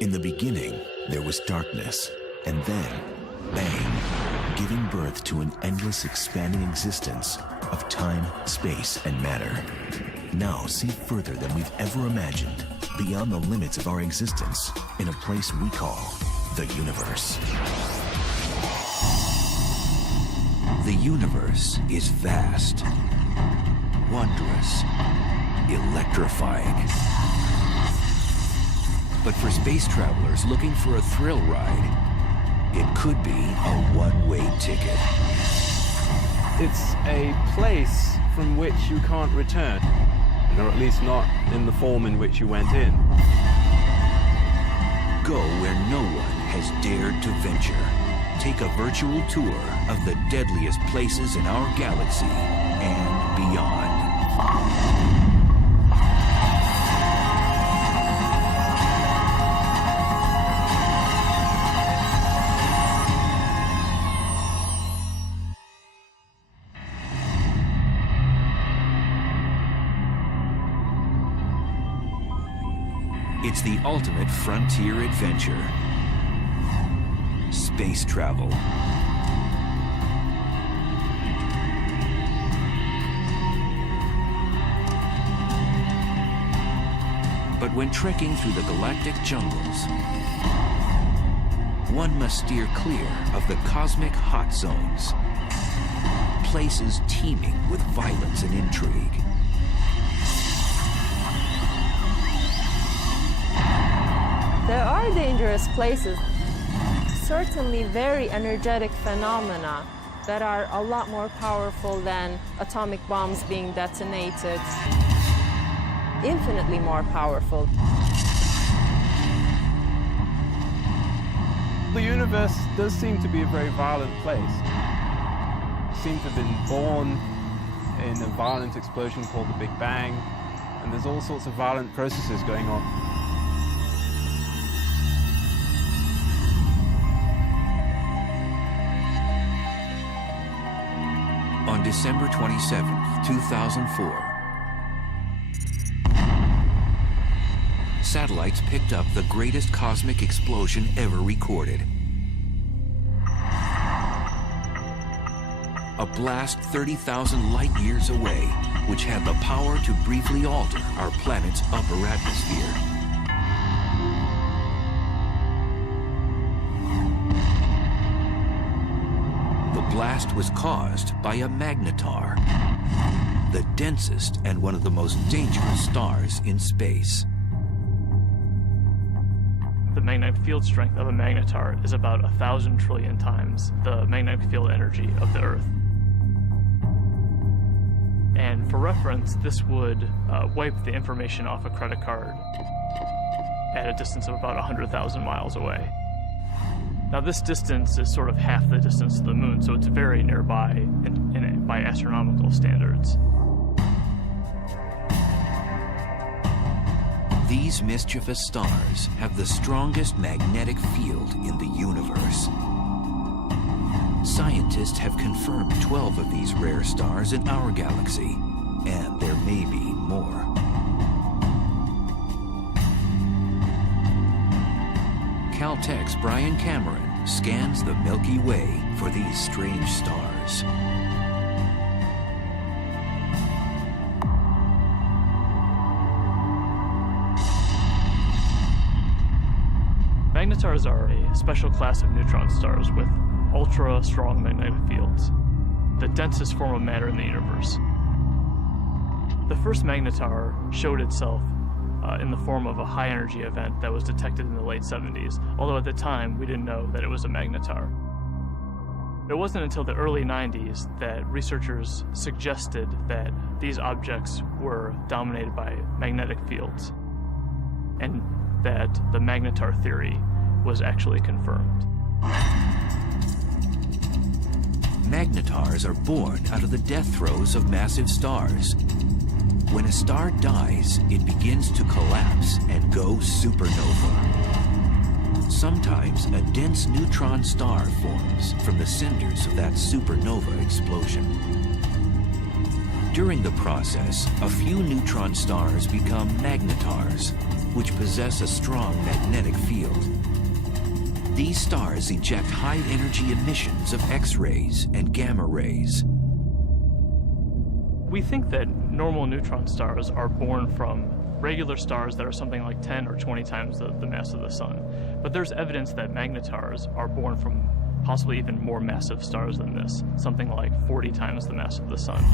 In the beginning, there was darkness, and then, bang, giving birth to an endless expanding existence of time, space, and matter. Now see further than we've ever imagined, beyond the limits of our existence, in a place we call the universe. The universe is vast, wondrous, electrifying. But for space travelers looking for a thrill ride, it could be a one-way ticket. It's a place from which you can't return, or at least not in the form in which you went in. Go where no one has dared to venture. Take a virtual tour of the deadliest places in our galaxy and beyond. It's the ultimate frontier adventure. Space travel. But when trekking through the galactic jungles, one must steer clear of the cosmic hot zones, places teeming with violence and intrigue. There are dangerous places, certainly very energetic phenomena that are a lot more powerful than atomic bombs being detonated. Infinitely more powerful. The universe does seem to be a very violent place. It seems to have been born in a violent explosion called the Big Bang, and there's all sorts of violent processes going on. On December 27th, 2004, satellites picked up the greatest cosmic explosion ever recorded. A blast 30,000 light years away, which had the power to briefly alter our planet's upper atmosphere. The blast was caused by a magnetar, the densest and one of the most dangerous stars in space. The magnetic field strength of a magnetar is about 1,000 trillion times the magnetic field energy of the Earth. And for reference, this would wipe the information off a credit card at a distance of about 100,000 miles away. Now this distance is sort of half the distance to the moon, so it's very nearby by astronomical standards. These mischievous stars have the strongest magnetic field in the universe. Scientists have confirmed 12 of these rare stars in our galaxy, and there may be more. Caltech's Brian Cameron scans the Milky Way for these strange stars. Magnetars are a special class of neutron stars with ultra-strong magnetic fields, the densest form of matter in the universe. The first magnetar showed itself in the form of a high-energy event that was detected in the late 70s, although at the time we didn't know that it was a magnetar. It wasn't until the early 90s that researchers suggested that these objects were dominated by magnetic fields, and that the magnetar theory was actually confirmed. Magnetars are born out of the death throes of massive stars. When a star dies, it begins to collapse and go supernova. Sometimes a dense neutron star forms from the cinders of that supernova explosion. During the process, a few neutron stars become magnetars, which possess a strong magnetic field. These stars eject high-energy emissions of X-rays and gamma rays. We think that normal neutron stars are born from regular stars that are something like 10 or 20 times the mass of the sun. But there's evidence that magnetars are born from possibly even more massive stars than this, something like 40 times the mass of the sun.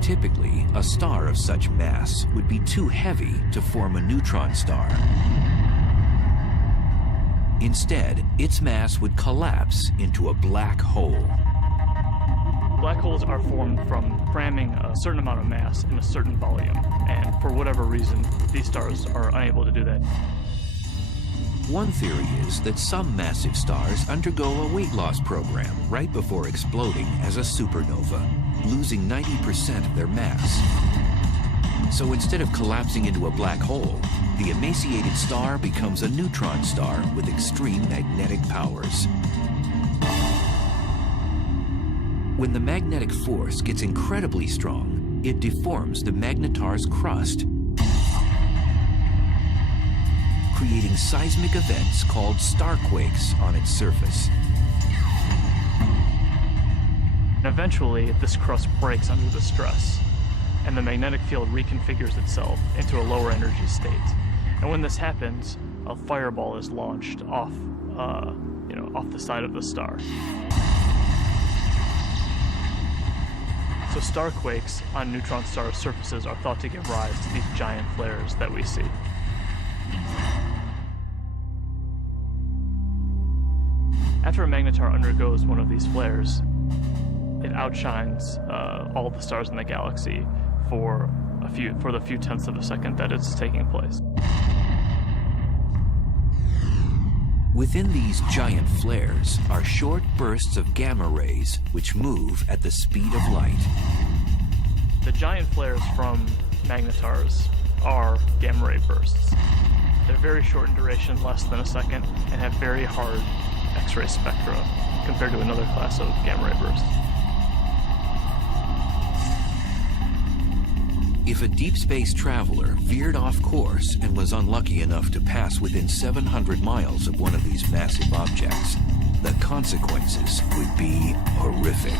Typically, a star of such mass would be too heavy to form a neutron star. Instead, its mass would collapse into a black hole. Black holes are formed from cramming a certain amount of mass in a certain volume, and for whatever reason, these stars are unable to do that. One theory is that some massive stars undergo a weight loss program right before exploding as a supernova, losing 90% of their mass. So instead of collapsing into a black hole, the emaciated star becomes a neutron star with extreme magnetic powers. When the magnetic force gets incredibly strong, it deforms the magnetar's crust, creating seismic events called starquakes on its surface. Eventually, this crust breaks under the stress, and the magnetic field reconfigures itself into a lower energy state. And when this happens, a fireball is launched off the side of the star. So starquakes on neutron star surfaces are thought to give rise to these giant flares that we see. After a magnetar undergoes one of these flares, it outshines all the stars in the galaxy for the few tenths of a second that it's taking place. Within these giant flares are short bursts of gamma rays which move at the speed of light. The giant flares from magnetars are gamma ray bursts. They're very short in duration, less than a second, and have very hard X-ray spectra compared to another class of gamma ray bursts. If a deep space traveler veered off course and was unlucky enough to pass within 700 miles of one of these massive objects, the consequences would be horrific.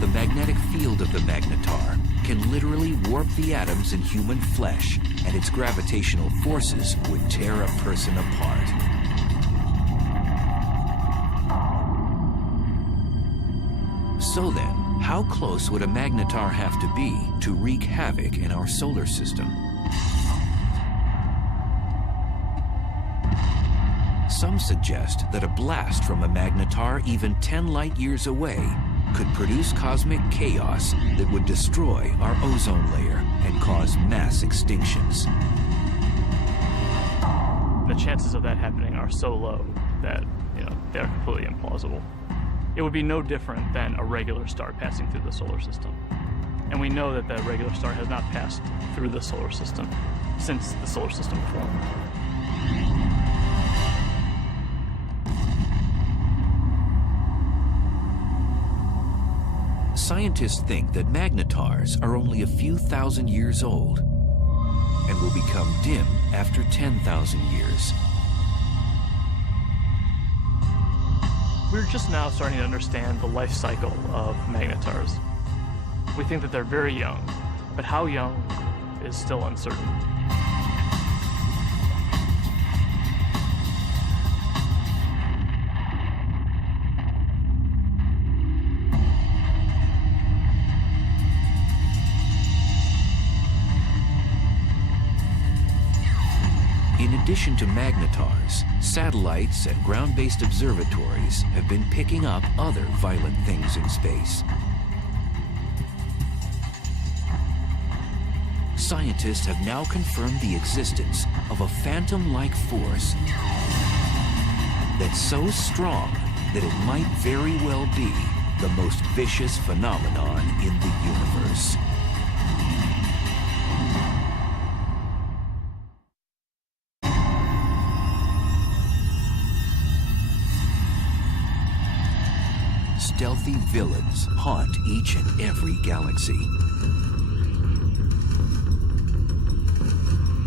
The magnetic field of the magnetar can literally warp the atoms in human flesh, and its gravitational forces would tear a person apart. So then, how close would a magnetar have to be to wreak havoc in our solar system? Some suggest that a blast from a magnetar even 10 light years away could produce cosmic chaos that would destroy our ozone layer and cause mass extinctions. The chances of that happening are so low that, they're completely implausible. It would be no different than a regular star passing through the solar system. And we know that the regular star has not passed through the solar system since the solar system formed. Scientists think that magnetars are only a few thousand years old and will become dim after 10,000 years. We're just now starting to understand the life cycle of magnetars. We think that they're very young, but how young is still uncertain. In addition to magnetars, satellites and ground-based observatories have been picking up other violent things in space. Scientists have now confirmed the existence of a phantom-like force that's so strong that it might very well be the most vicious phenomenon in the universe. Stealthy villains haunt each and every galaxy.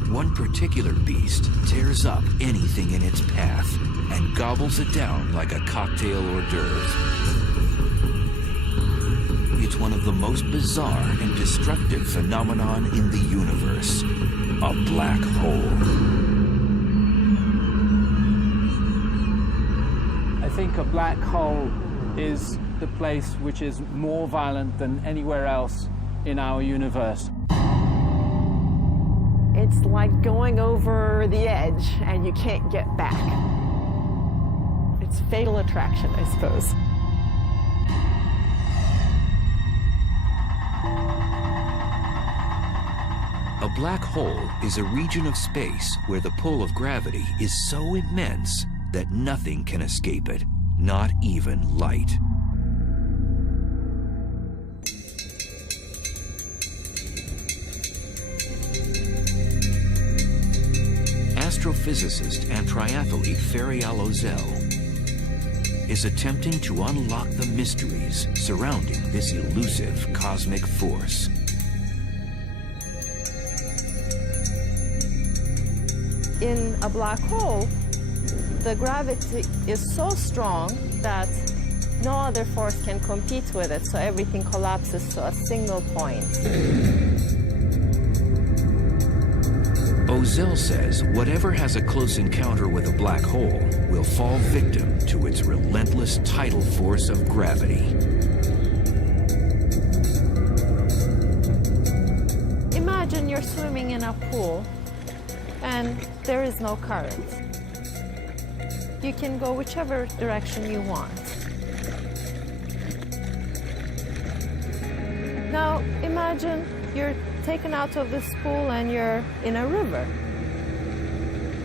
One particular beast tears up anything in its path and gobbles it down like a cocktail hors d'oeuvre. It's one of the most bizarre and destructive phenomenon in the universe, a black hole. I think a black hole is the place which is more violent than anywhere else in our universe. It's like going over the edge and you can't get back. It's fatal attraction, I suppose. A black hole is a region of space where the pull of gravity is so immense that nothing can escape it, not even light. Astrophysicist and triathlete Ferial Ozel is attempting to unlock the mysteries surrounding this elusive cosmic force. In a black hole, the gravity is so strong that no other force can compete with it, so everything collapses to a single point. Ozel says whatever has a close encounter with a black hole will fall victim to its relentless tidal force of gravity. Imagine you're swimming in a pool and there is no current. You can go whichever direction you want. Now imagine you're taken out of this pool and you're in a river.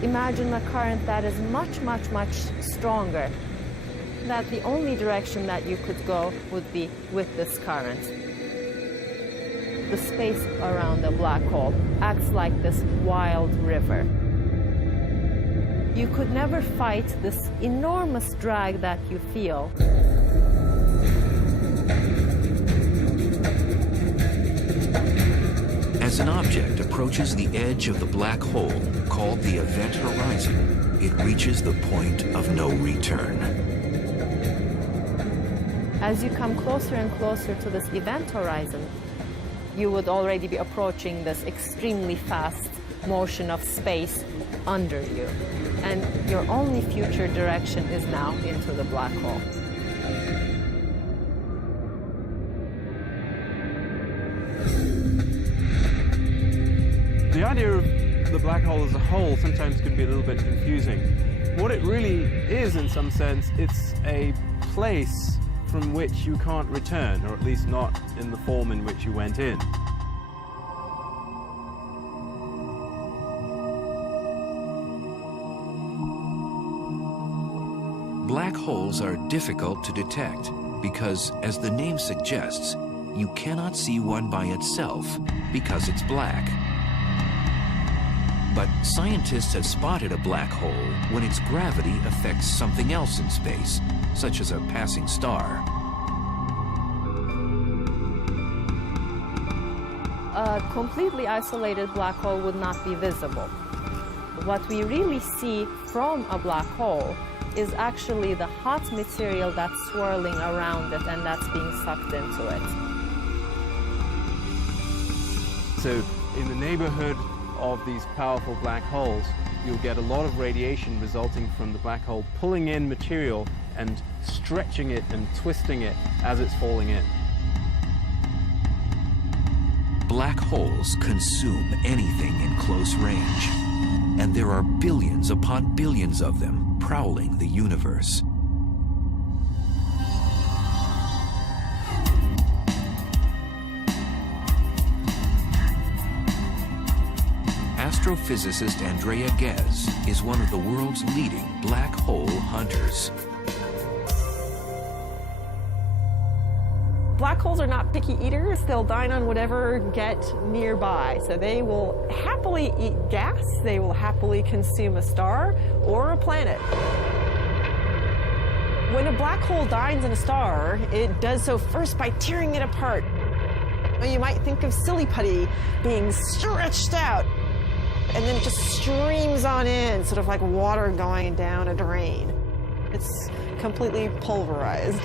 Imagine a current that is much, much, much stronger. That the only direction that you could go would be with this current. The space around the black hole acts like this wild river. You could never fight this enormous drag that you feel. As an object approaches the edge of the black hole, called the event horizon, it reaches the point of no return. As you come closer and closer to this event horizon, you would already be approaching this extremely fast motion of space under you. And your only future direction is now into the black hole. The idea of the black hole as a whole sometimes can be a little bit confusing. What it really is, in some sense, it's a place from which you can't return, or at least not in the form in which you went in. Black holes are difficult to detect because, as the name suggests, you cannot see one by itself because it's black. But scientists have spotted a black hole when its gravity affects something else in space, such as a passing star. A completely isolated black hole would not be visible. What we really see from a black hole is actually the hot material that's swirling around it and that's being sucked into it. So in the neighborhood of these powerful black holes, you'll get a lot of radiation resulting from the black hole pulling in material and stretching it and twisting it as it's falling in. Black holes consume anything in close range, and there are billions upon billions of them prowling the universe. Astrophysicist Andrea Ghez is one of the world's leading black hole hunters. Black holes are not picky eaters. They'll dine on whatever get nearby. So they will happily eat gas. They will happily consume a star or a planet. When a black hole dines on a star, it does so first by tearing it apart. You might think of silly putty being stretched out. and then it just streams on in, sort of like water going down a drain. It's completely pulverized.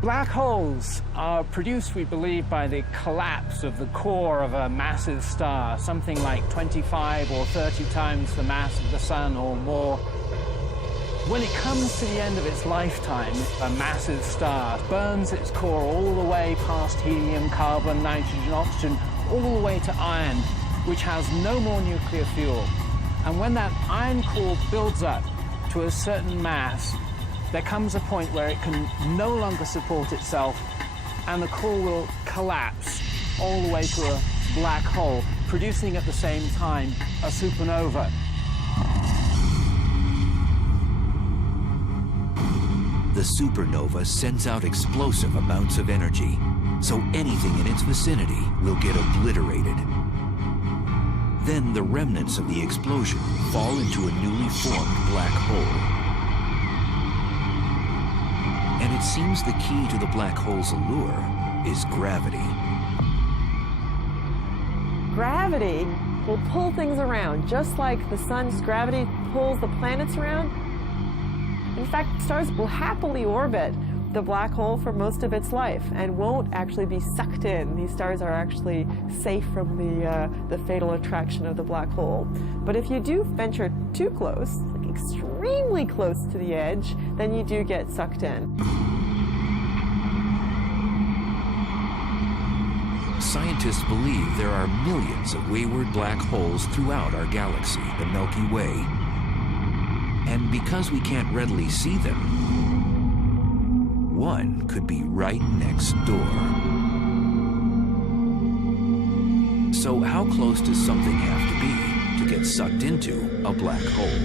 Black holes are produced, we believe, by the collapse of the core of a massive star, something like 25 or 30 times the mass of the sun or more. When it comes to the end of its lifetime, a massive star burns its core all the way past helium, carbon, nitrogen, oxygen, all the way to iron, which has no more nuclear fuel. And when that iron core builds up to a certain mass, there comes a point where it can no longer support itself, and the core will collapse all the way to a black hole, producing at the same time a supernova. The supernova sends out explosive amounts of energy, so anything in its vicinity will get obliterated. Then the remnants of the explosion fall into a newly formed black hole. And it seems the key to the black hole's allure is gravity. Gravity will pull things around, just like the sun's gravity pulls the planets around. In fact, stars will happily orbit the black hole for most of its life and won't actually be sucked in. These stars are actually safe from the fatal attraction of the black hole. But if you do venture too close, like extremely close to the edge, then you do get sucked in. Scientists believe there are millions of wayward black holes throughout our galaxy, the Milky Way. And because we can't readily see them, one could be right next door. So how close does something have to be to get sucked into a black hole?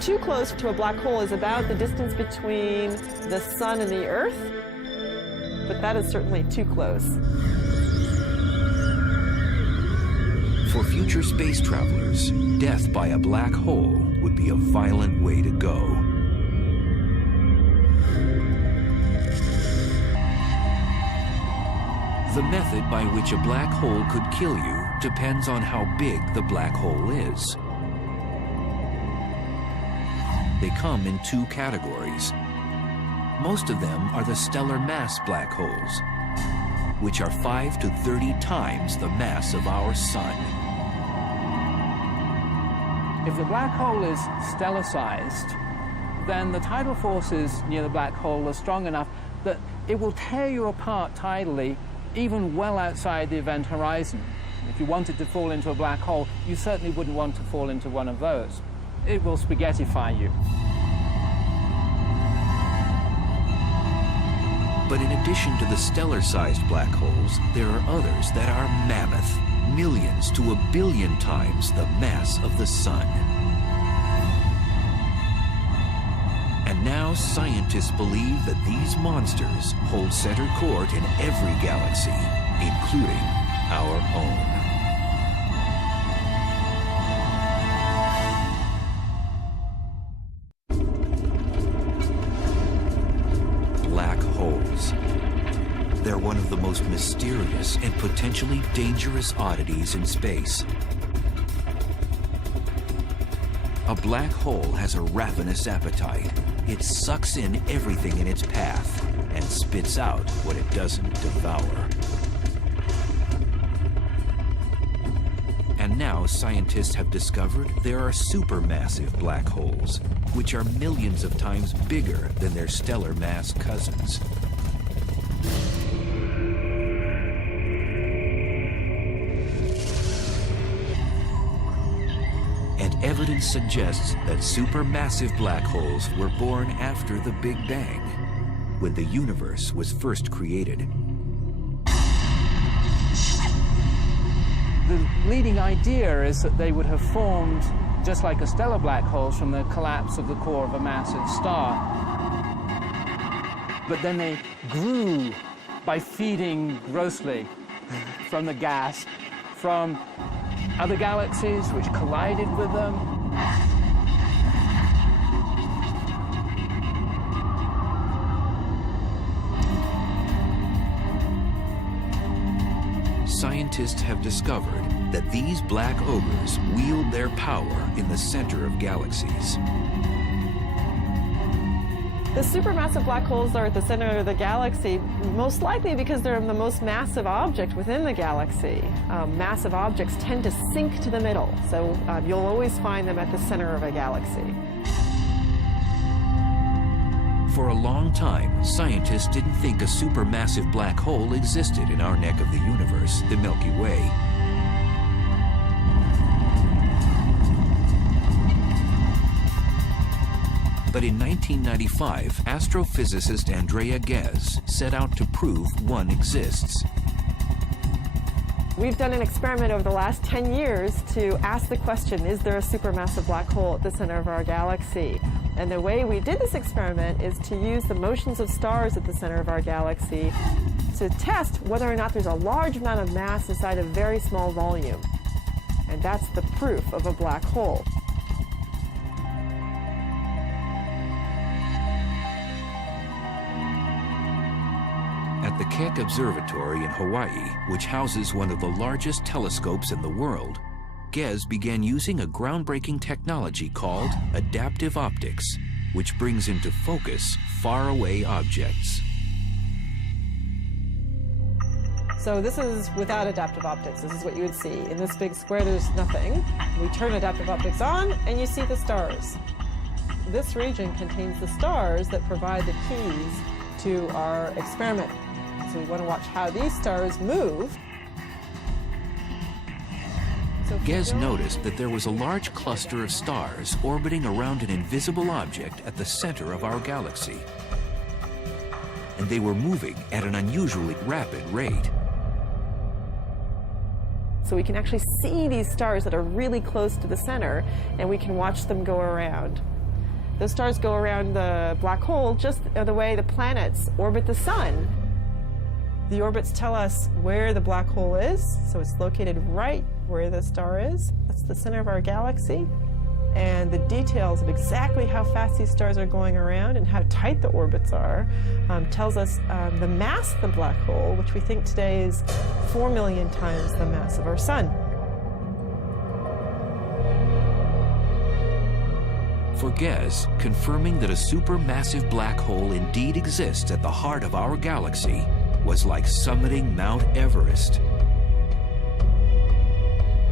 Too close to a black hole is about the distance between the sun and the Earth, but that is certainly too close. For future space travelers, death by a black hole would be a violent way to go. The method by which a black hole could kill you depends on how big the black hole is. They come in two categories. Most of them are the stellar mass black holes, which are 5 to 30 times the mass of our sun. If the black hole is stellar-sized, then the tidal forces near the black hole are strong enough that it will tear you apart tidally, even well outside the event horizon. If you wanted to fall into a black hole, you certainly wouldn't want to fall into one of those. It will spaghettify you. But in addition to the stellar-sized black holes, there are others that are mammoth, millions to a billion times the mass of the sun. And now scientists believe that these monsters hold center court in every galaxy, including our own. They're one of the most mysterious and potentially dangerous oddities in space. A black hole has a ravenous appetite. It sucks in everything in its path and spits out what it doesn't devour. And now scientists have discovered there are supermassive black holes, which are millions of times bigger than their stellar mass cousins. Evidence suggests that supermassive black holes were born after the Big Bang, when the universe was first created. The leading idea is that they would have formed just like a stellar black hole from the collapse of the core of a massive star. But then they grew by feeding grossly from the gas, from other galaxies which collided with them. scientists have discovered that these black ogres wield their power in the center of galaxies. The supermassive black holes are at the center of the galaxy, most likely because they're the most massive object within the galaxy. Massive objects tend to sink to the middle, so you'll always find them at the center of a galaxy. For a long time, scientists didn't think a supermassive black hole existed in our neck of the universe, the Milky Way. But in 1995, astrophysicist Andrea Ghez set out to prove one exists. We've done an experiment over the last 10 years to ask the question, is there a supermassive black hole at the center of our galaxy? And the way we did this experiment is to use the motions of stars at the center of our galaxy to test whether or not there's a large amount of mass inside a very small volume. And that's the proof of a black hole. At the Keck Observatory in Hawaii, which houses one of the largest telescopes in the world, Ghez began using a groundbreaking technology called adaptive optics, which brings into focus faraway objects. So this is without adaptive optics. This is what you would see. In this big square, there's nothing. We turn adaptive optics on, and you see the stars. This region contains the stars that provide the keys to our experiment. So we want to watch how these stars move. Ghez noticed that there was a large cluster of stars orbiting around an invisible object at the center of our galaxy. And they were moving at an unusually rapid rate. So we can actually see these stars that are really close to the center, and we can watch them go around. Those stars go around the black hole just the way the planets orbit the sun. The orbits tell us where the black hole is, so it's located right where the star is. That's the center of our galaxy. And the details of exactly how fast these stars are going around and how tight the orbits are tells us the mass of the black hole, which we think today is 4 million times the mass of our sun. For Ghez, confirming that a supermassive black hole indeed exists at the heart of our galaxy was like summiting Mount Everest.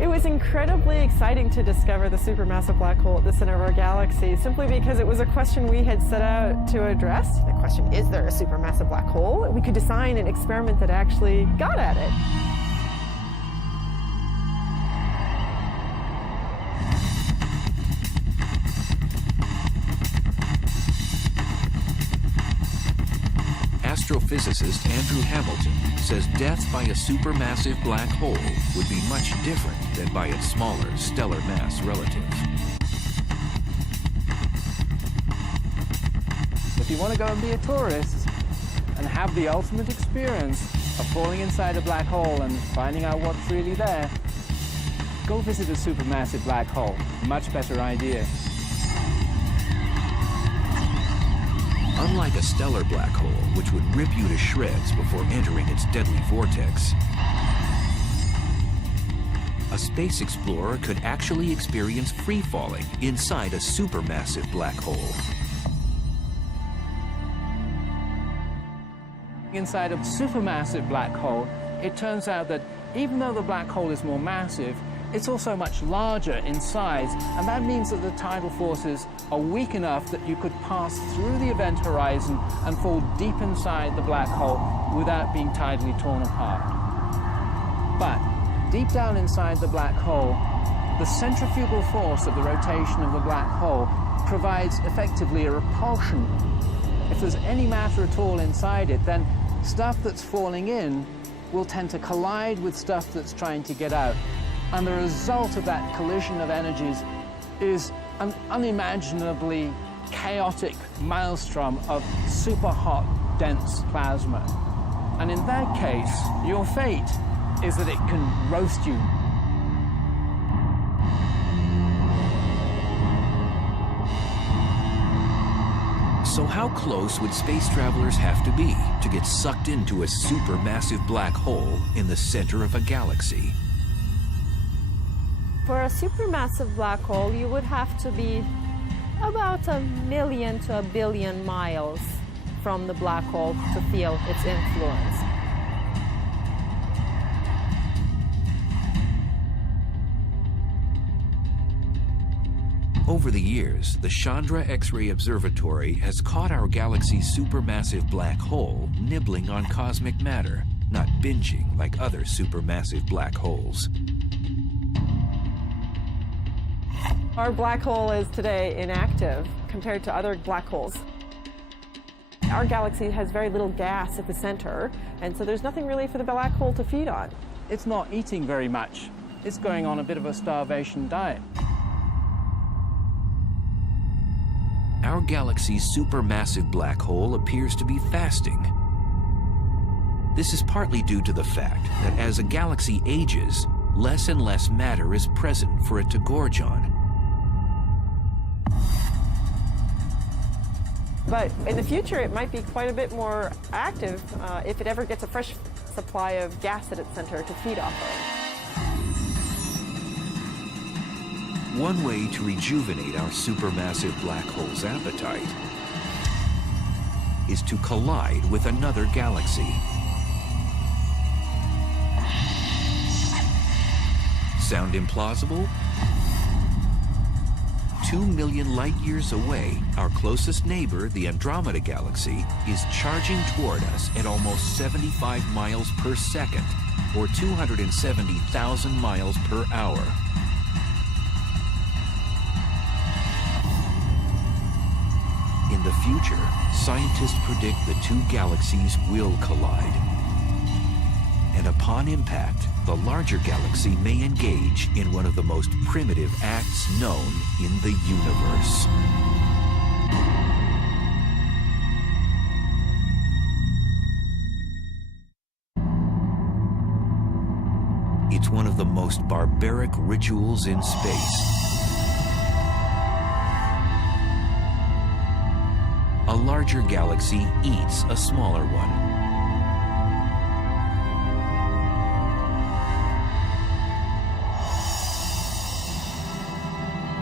It was incredibly exciting to discover the supermassive black hole at the center of our galaxy, simply because it was a question we had set out to address. The question, is there a supermassive black hole? We could design an experiment that actually got at it. Astrophysicist Andrew Hamilton says death by a supermassive black hole would be much different than by its smaller stellar mass relative. If you want to go and be a tourist and have the ultimate experience of falling inside a black hole and finding out what's really there, go visit a supermassive black hole. Much better idea. Unlike a stellar black hole, which would rip you to shreds before entering its deadly vortex, a space explorer could actually experience free-falling inside a supermassive black hole. Inside a supermassive black hole, it turns out that even though the black hole is more massive, it's also much larger in size, and that means that the tidal forces are weak enough that you could pass through the event horizon and fall deep inside the black hole without being tidally torn apart. But deep down inside the black hole, the centrifugal force of the rotation of the black hole provides effectively a repulsion. If there's any matter at all inside it, then stuff that's falling in will tend to collide with stuff that's trying to get out. And the result of that collision of energies is an unimaginably chaotic maelstrom of super hot, dense plasma. And in that case, your fate is that it can roast you. So how close would space travelers have to be to get sucked into a supermassive black hole in the center of a galaxy? For a supermassive black hole, you would have to be about 1 million to 1 billion miles from the black hole to feel its influence. Over the years, the Chandra X-ray Observatory has caught our galaxy's supermassive black hole nibbling on cosmic matter, not binging like other supermassive black holes. Our black hole is today inactive compared to other black holes. Our galaxy has very little gas at the center, and so there's nothing really for the black hole to feed on. It's not eating very much. It's going on a bit of a starvation diet. Our galaxy's supermassive black hole appears to be fasting. This is partly due to the fact that as a galaxy ages, less and less matter is present for it to gorge on. But in the future, it might be quite a bit more active if it ever gets a fresh supply of gas at its center to feed off of. One way to rejuvenate our supermassive black hole's appetite is to collide with another galaxy. Sound implausible? 2 million light-years away, our closest neighbor, the Andromeda Galaxy, is charging toward us at almost 75 miles per second, or 270,000 miles per hour. In the future, scientists predict the two galaxies will collide. And upon impact, the larger galaxy may engage in one of the most primitive acts known in the universe. It's one of the most barbaric rituals in space. A larger galaxy eats a smaller one.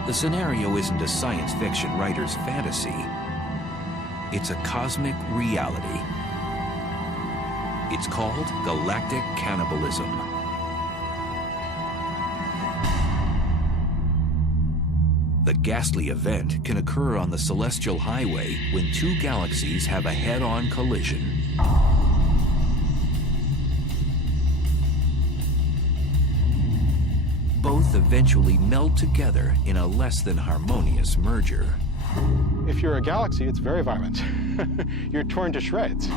The scenario isn't a science fiction writer's fantasy. It's a cosmic reality. It's called galactic cannibalism. The ghastly event can occur on the celestial highway when two galaxies have a head-on collision. Both eventually meld together in a less than harmonious merger. If you're a galaxy, it's very violent. You're torn to shreds.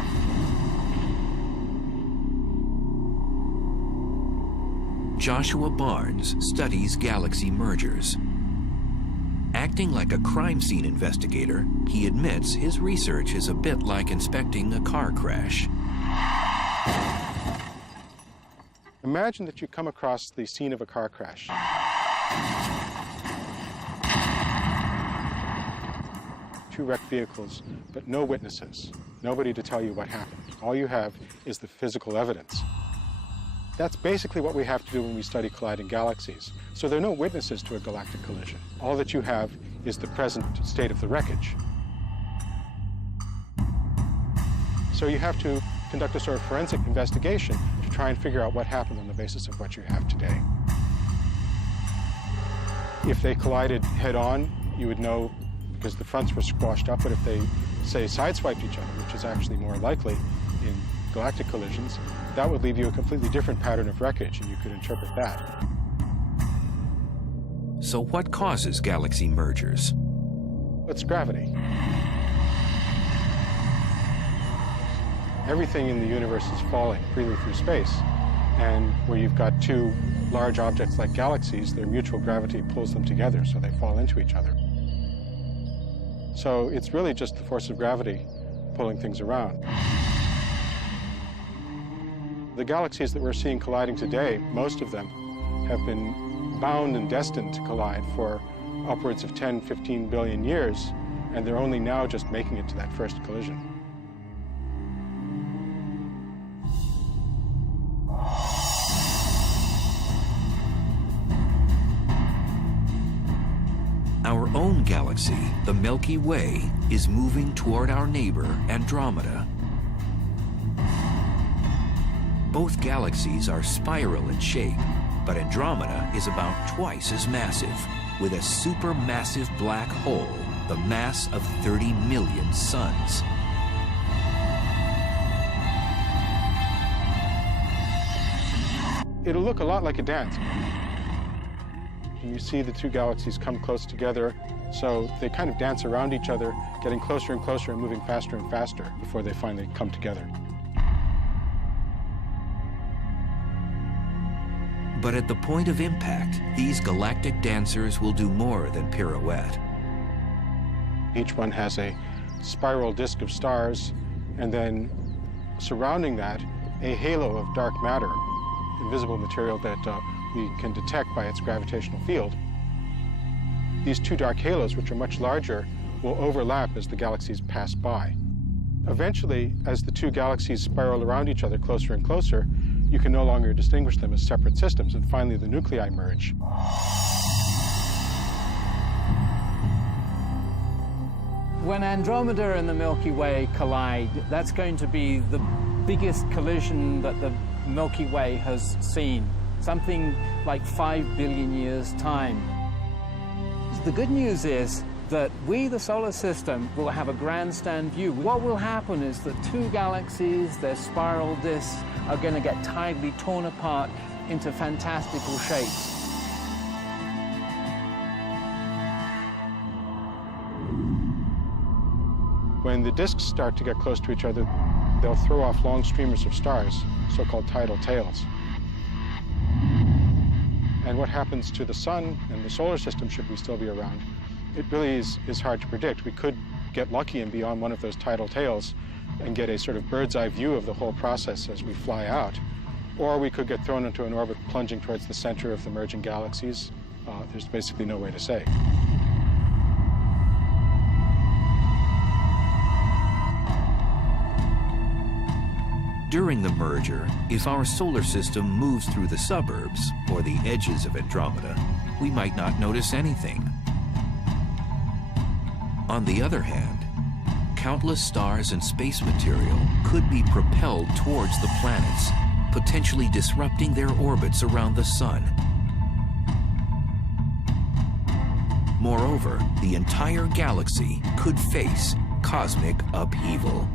Joshua Barnes studies galaxy mergers. Acting like a crime scene investigator, he admits his research is a bit like inspecting a car crash. Imagine that you come across the scene of a car crash. Two wrecked vehicles, but no witnesses. Nobody to tell you what happened. All you have is the physical evidence. That's basically what we have to do when we study colliding galaxies. So there are no witnesses to a galactic collision. All that you have is the present state of the wreckage. So you have to conduct a sort of forensic investigation to try and figure out what happened on the basis of what you have today. If they collided head-on, you would know because the fronts were squashed up, but if they, say, sideswiped each other, which is actually more likely in galactic collisions, that would leave you a completely different pattern of wreckage, and you could interpret that. So what causes galaxy mergers? It's gravity. Everything in the universe is falling freely through space, and where you've got two large objects like galaxies, their mutual gravity pulls them together, so they fall into each other. So it's really just the force of gravity pulling things around. The galaxies that we're seeing colliding today, most of them have been bound and destined to collide for upwards of 10, 15 billion years and they're only now just making it to that first collision. Our own galaxy, the Milky Way, is moving toward our neighbor, Andromeda. Both galaxies are spiral in shape, but Andromeda is about twice as massive, with a supermassive black hole the mass of 30 million suns. It'll look a lot like a dance. And you see the two galaxies come close together, so they kind of dance around each other, getting closer and closer and moving faster and faster before they finally come together. But at the point of impact, these galactic dancers will do more than pirouette. Each one has a spiral disk of stars, and then surrounding that, a halo of dark matter, invisible material that we can detect by its gravitational field. These two dark halos, which are much larger, will overlap as the galaxies pass by. Eventually, as the two galaxies spiral around each other closer and closer, you can no longer distinguish them as separate systems, and finally the nuclei merge. When Andromeda and the Milky Way collide, that's going to be the biggest collision that the Milky Way has seen, something like 5 billion years' time. The good news is that we, the solar system, will have a grandstand view. What will happen is that two galaxies, their spiral disks, are going to get tidally torn apart into fantastical shapes. When the disks start to get close to each other, they'll throw off long streamers of stars, so-called tidal tails. And what happens to the sun and the solar system, should we still be around, it really is hard to predict. We could get lucky and be on one of those tidal tails and get a sort of bird's eye view of the whole process as we fly out. Or we could get thrown into an orbit plunging towards the center of the merging galaxies. There's basically no way to say. During the merger, if our solar system moves through the suburbs or the edges of Andromeda, we might not notice anything. On the other hand, countless stars and space material could be propelled towards the planets, potentially disrupting their orbits around the sun. Moreover, the entire galaxy could face cosmic upheaval.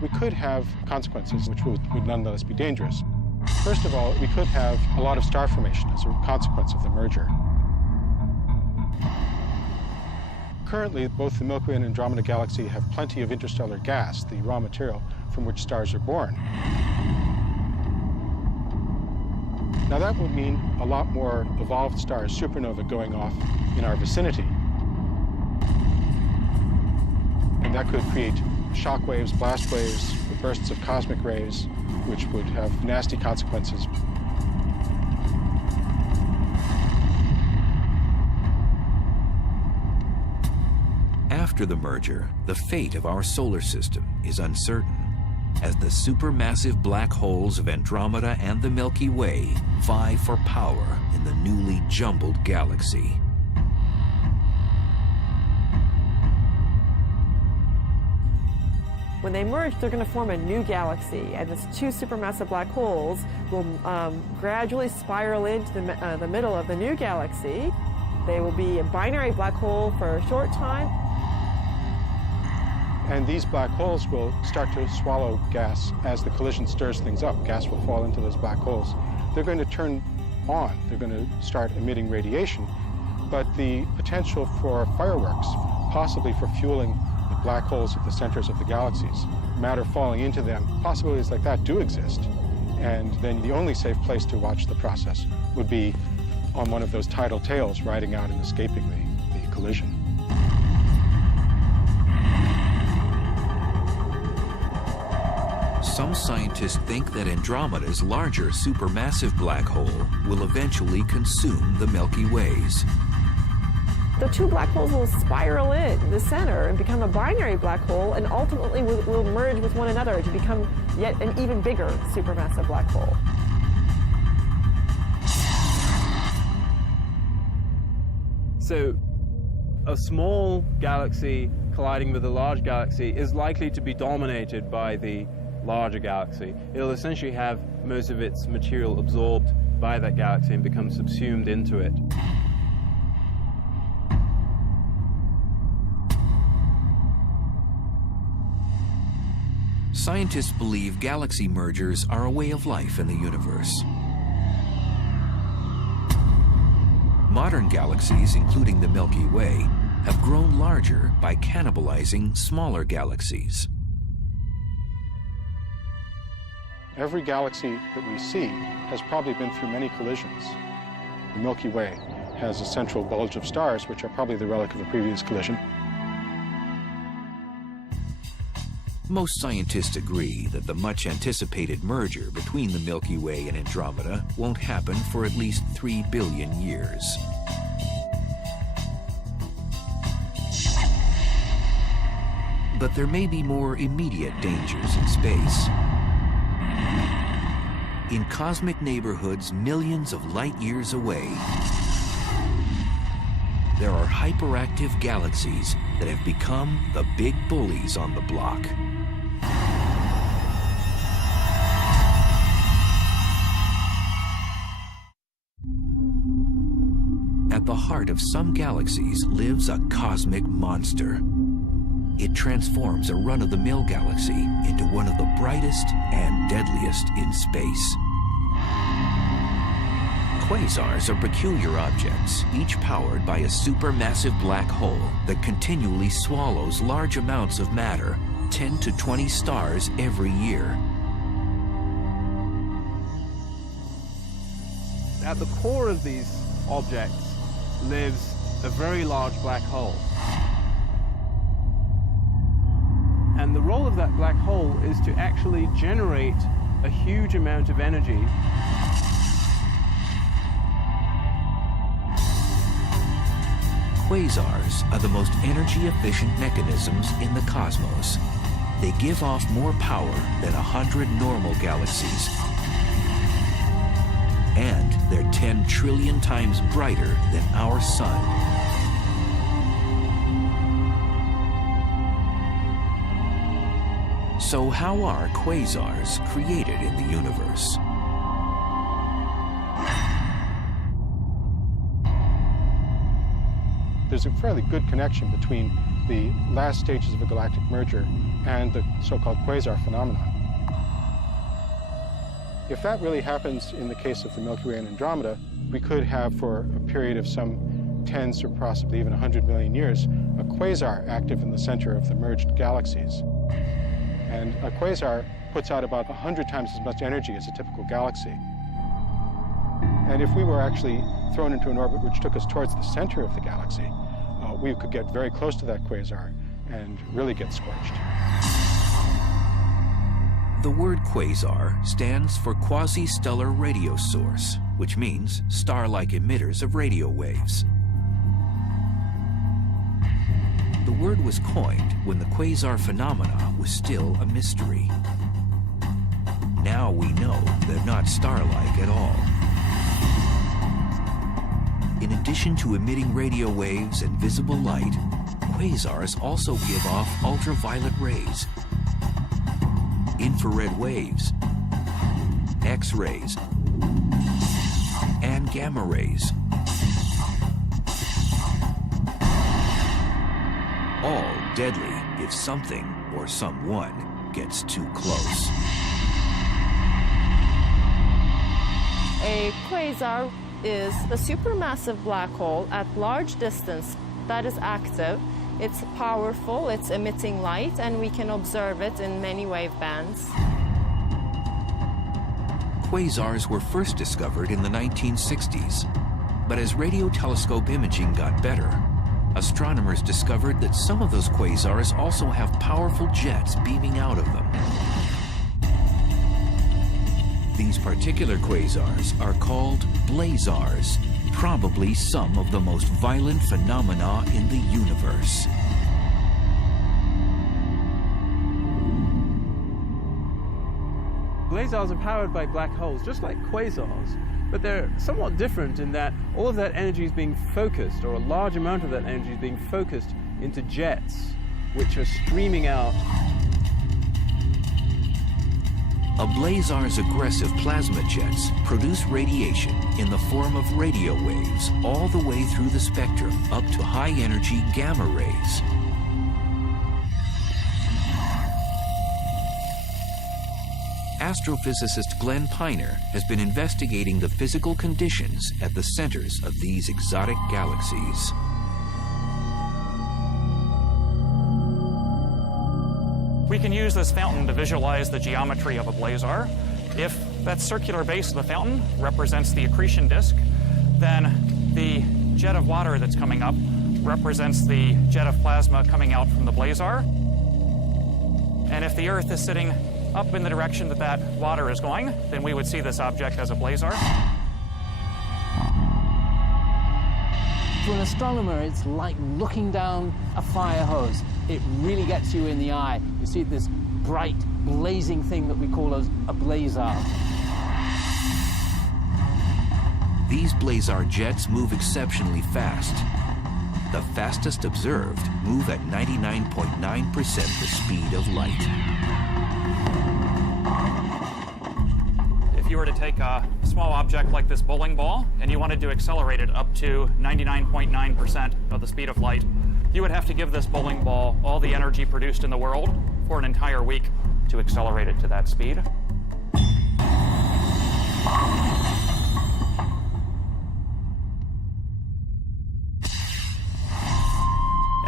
We could have consequences which would nonetheless be dangerous. First of all, we could have a lot of star formation as a consequence of the merger. Currently, both the Milky Way and Andromeda galaxy have plenty of interstellar gas, the raw material from which stars are born. Now that would mean a lot more evolved stars, supernova, going off in our vicinity. And that could create shock waves, blast waves, bursts of cosmic rays, which would have nasty consequences. After the merger, the fate of our solar system is uncertain, as the supermassive black holes of Andromeda and the Milky Way vie for power in the newly jumbled galaxy. When they merge, they're going to form a new galaxy, and these two supermassive black holes will gradually spiral into the middle of the new galaxy. They will be a binary black hole for a short time. And these black holes will start to swallow gas as the collision stirs things up. Gas will fall into those black holes. They're going to turn on. They're going to start emitting radiation. But the potential for fireworks, possibly for fueling the black holes at the centers of the galaxies, matter falling into them, possibilities like that do exist. And then the only safe place to watch the process would be on one of those tidal tails riding out and escaping the collision. Some scientists think that Andromeda's larger supermassive black hole will eventually consume the Milky Ways. The two black holes will spiral in the center and become a binary black hole, and ultimately will merge with one another to become yet an even bigger supermassive black hole. So a small galaxy colliding with a large galaxy is likely to be dominated by the larger galaxy. It'll essentially have most of its material absorbed by that galaxy and become subsumed into it. Scientists believe galaxy mergers are a way of life in the universe. Modern galaxies, including the Milky Way, have grown larger by cannibalizing smaller galaxies. Every galaxy that we see has probably been through many collisions. The Milky Way has a central bulge of stars, which are probably the relic of a previous collision. Most scientists agree that the much-anticipated merger between the Milky Way and Andromeda won't happen for at least 3 billion years. But there may be more immediate dangers in space. In cosmic neighborhoods millions of light years away, there are hyperactive galaxies that have become the big bullies on the block. At the heart of some galaxies lives a cosmic monster. It transforms a run-of-the-mill galaxy into one of the brightest and deadliest in space. Quasars are peculiar objects, each powered by a supermassive black hole that continually swallows large amounts of matter, 10 to 20 stars every year. At the core of these objects lives a very large black hole. And the role of that black hole is to actually generate a huge amount of energy. Quasars are the most energy-efficient mechanisms in the cosmos. They give off more power than 100 normal galaxies. And they're 10 trillion times brighter than our sun. So how are quasars created in the universe? There's a fairly good connection between the last stages of a galactic merger and the so-called quasar phenomena. If that really happens in the case of the Milky Way and Andromeda, we could have, for a period of some tens or possibly even 100 million years, a quasar active in the center of the merged galaxies. And a quasar puts out about 100 times as much energy as a typical galaxy. And if we were actually thrown into an orbit which took us towards the center of the galaxy, we could get very close to that quasar and really get scorched. The word quasar stands for quasi-stellar radio source, which means star-like emitters of radio waves. The word was coined when the quasar phenomena was still a mystery. Now we know they're not star-like at all. In addition to emitting radio waves and visible light, quasars also give off ultraviolet rays, infrared waves, X-rays, and gamma rays. All deadly if something or someone gets too close. A quasar is a supermassive black hole at large distance that is active. It's powerful, it's emitting light, and we can observe it in many wave bands. Quasars were first discovered in the 1960s, but as radio telescope imaging got better, astronomers discovered that some of those quasars also have powerful jets beaming out of them. These particular quasars are called blazars, probably some of the most violent phenomena in the universe. Blazars are powered by black holes, just like quasars, but they're somewhat different in that all of that energy is being focused, or a large amount of that energy is being focused into jets, which are streaming out. A blazar's aggressive plasma jets produce radiation in the form of radio waves all the way through the spectrum up to high-energy gamma rays. Astrophysicist Glenn Piner has been investigating the physical conditions at the centers of these exotic galaxies. We can use this fountain to visualize the geometry of a blazar. If that circular base of the fountain represents the accretion disk, then the jet of water that's coming up represents the jet of plasma coming out from the blazar. And if the Earth is sitting up in the direction that that water is going, then we would see this object as a blazar. To an astronomer, it's like looking down a fire hose. It really gets you in the eye. You see this bright, blazing thing that we call a blazar. These blazar jets move exceptionally fast. The fastest observed move at 99.9% the speed of light. If you were to take a small object like this bowling ball and you wanted to accelerate it up to 99.9% of the speed of light, you would have to give this bowling ball all the energy produced in the world for an entire week to accelerate it to that speed.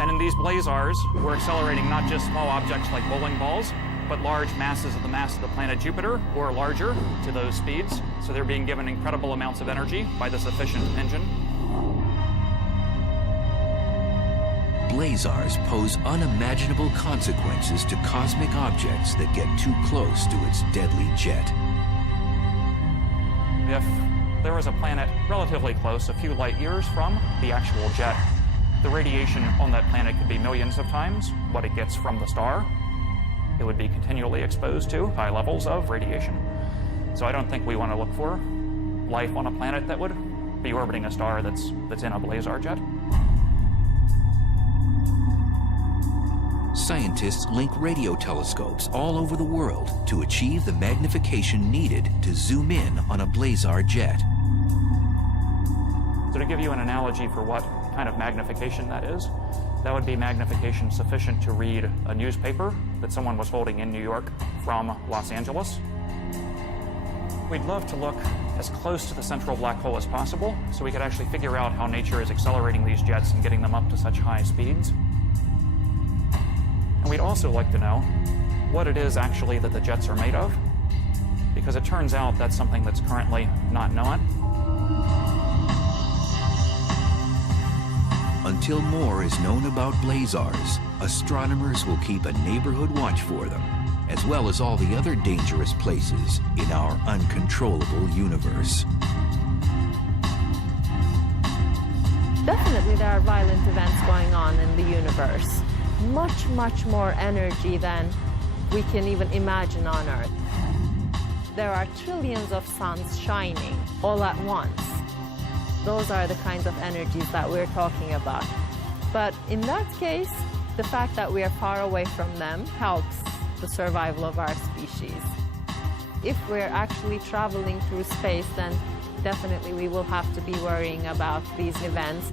And in these blazars, we're accelerating not just small objects like bowling balls, but large masses of the mass of the planet Jupiter, or larger, to those speeds. So they're being given incredible amounts of energy by this efficient engine. Blazars pose unimaginable consequences to cosmic objects that get too close to its deadly jet. If there was a planet relatively close, a few light years from the actual jet, the radiation on that planet could be millions of times what it gets from the star. It would be continually exposed to high levels of radiation. So I don't think we want to look for life on a planet that would be orbiting a star that's in a blazar jet. Scientists link radio telescopes all over the world to achieve the magnification needed to zoom in on a blazar jet. So to give you an analogy for what kind of magnification that is, that would be magnification sufficient to read a newspaper that someone was holding in New York from Los Angeles. We'd love to look as close to the central black hole as possible so we could actually figure out how nature is accelerating these jets and getting them up to such high speeds. And we'd also like to know what it is actually that the jets are made of, because it turns out that's something that's currently not known. Until more is known about blazars, astronomers will keep a neighborhood watch for them, as well as all the other dangerous places in our uncontrollable universe. Definitely there are violent events going on in the universe. Much, much more energy than we can even imagine on Earth. There are trillions of suns shining all at once. Those are the kinds of energies that we're talking about. But in that case, the fact that we are far away from them helps the survival of our species. If we're actually traveling through space, then definitely we will have to be worrying about these events.